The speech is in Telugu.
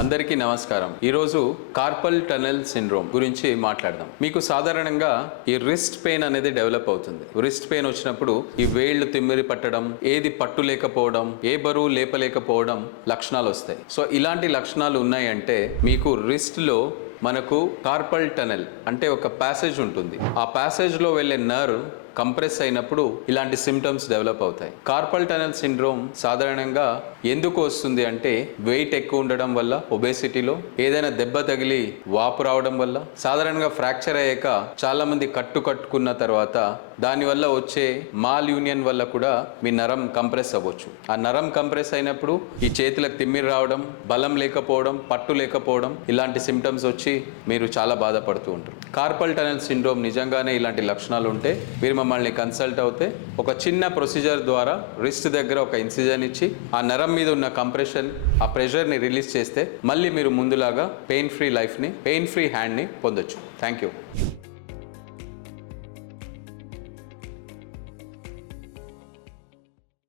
అందరికీ నమస్కారం. ఈరోజు కార్పల్ టనెల్ సిండ్రోమ్ గురించి మాట్లాడదాం. మీకు సాధారణంగా ఈ రిస్ట్ పెయిన్ అనేది డెవలప్ అవుతుంది. రిస్ట్ పెయిన్ వచ్చినప్పుడు ఈ వేళ్లు తిమ్మిరి పట్టడం, ఏది పట్టు లేకపోవడం, ఏ బరువు లేపలేకపోవడం లక్షణాలు వస్తాయి. సో ఇలాంటి లక్షణాలు ఉన్నాయంటే మీకు రిస్ట్ లో మనకు కార్పల్ టనెల్ అంటే ఒక ప్యాసేజ్ ఉంటుంది. ఆ ప్యాసేజ్ లో వెళ్ళే నర్వ్ కంప్రెస్ అయినప్పుడు ఇలాంటి సిమ్టమ్స్ డెవలప్ అవుతాయి. కార్పల్ టనెల్ సిండ్రోమ్ సాధారణంగా ఎందుకు వస్తుంది అంటే వెయిట్ ఎక్కువ ఉండడం వల్ల, ఒబేసిటీలో ఏదైనా దెబ్బ తగిలి వాపు రావడం వల్ల, సాధారణంగా ఫ్రాక్చర్ అయ్యాక చాలా మంది కట్టుకున్న తర్వాత దానివల్ల వచ్చే మాల్ యూనియన్ వల్ల కూడా మీ నరం కంప్రెస్ అవ్వచ్చు. ఆ నరం కంప్రెస్ అయినప్పుడు ఈ చేతులకు తిమ్మిరి రావడం, బలం లేకపోవడం, పట్టు లేకపోవడం, ఇలాంటి సిమ్టమ్స్ వచ్చి మీరు చాలా బాధపడుతూ ఉంటారు. కార్పల్ టనెల్ సిండ్రోమ్ నిజంగానే ఇలాంటి లక్షణాలు ఉంటే మీరు మమ్మల్ని కన్సల్ట్ అవుతే ఒక చిన్న ప్రొసీజర్ ద్వారా రిస్ట్ దగ్గర ఒక ఇన్సిజన్ ఇచ్చి ఆ నరం మీద ఉన్న కంప్రెషన్, ఆ ప్రెషర్ని రిలీజ్ చేస్తే మళ్ళీ మీరు ముందులాగా పెయిన్ ఫ్రీ లైఫ్ని, పెయిన్ ఫ్రీ హ్యాండ్ని పొందొచ్చు. Thank you.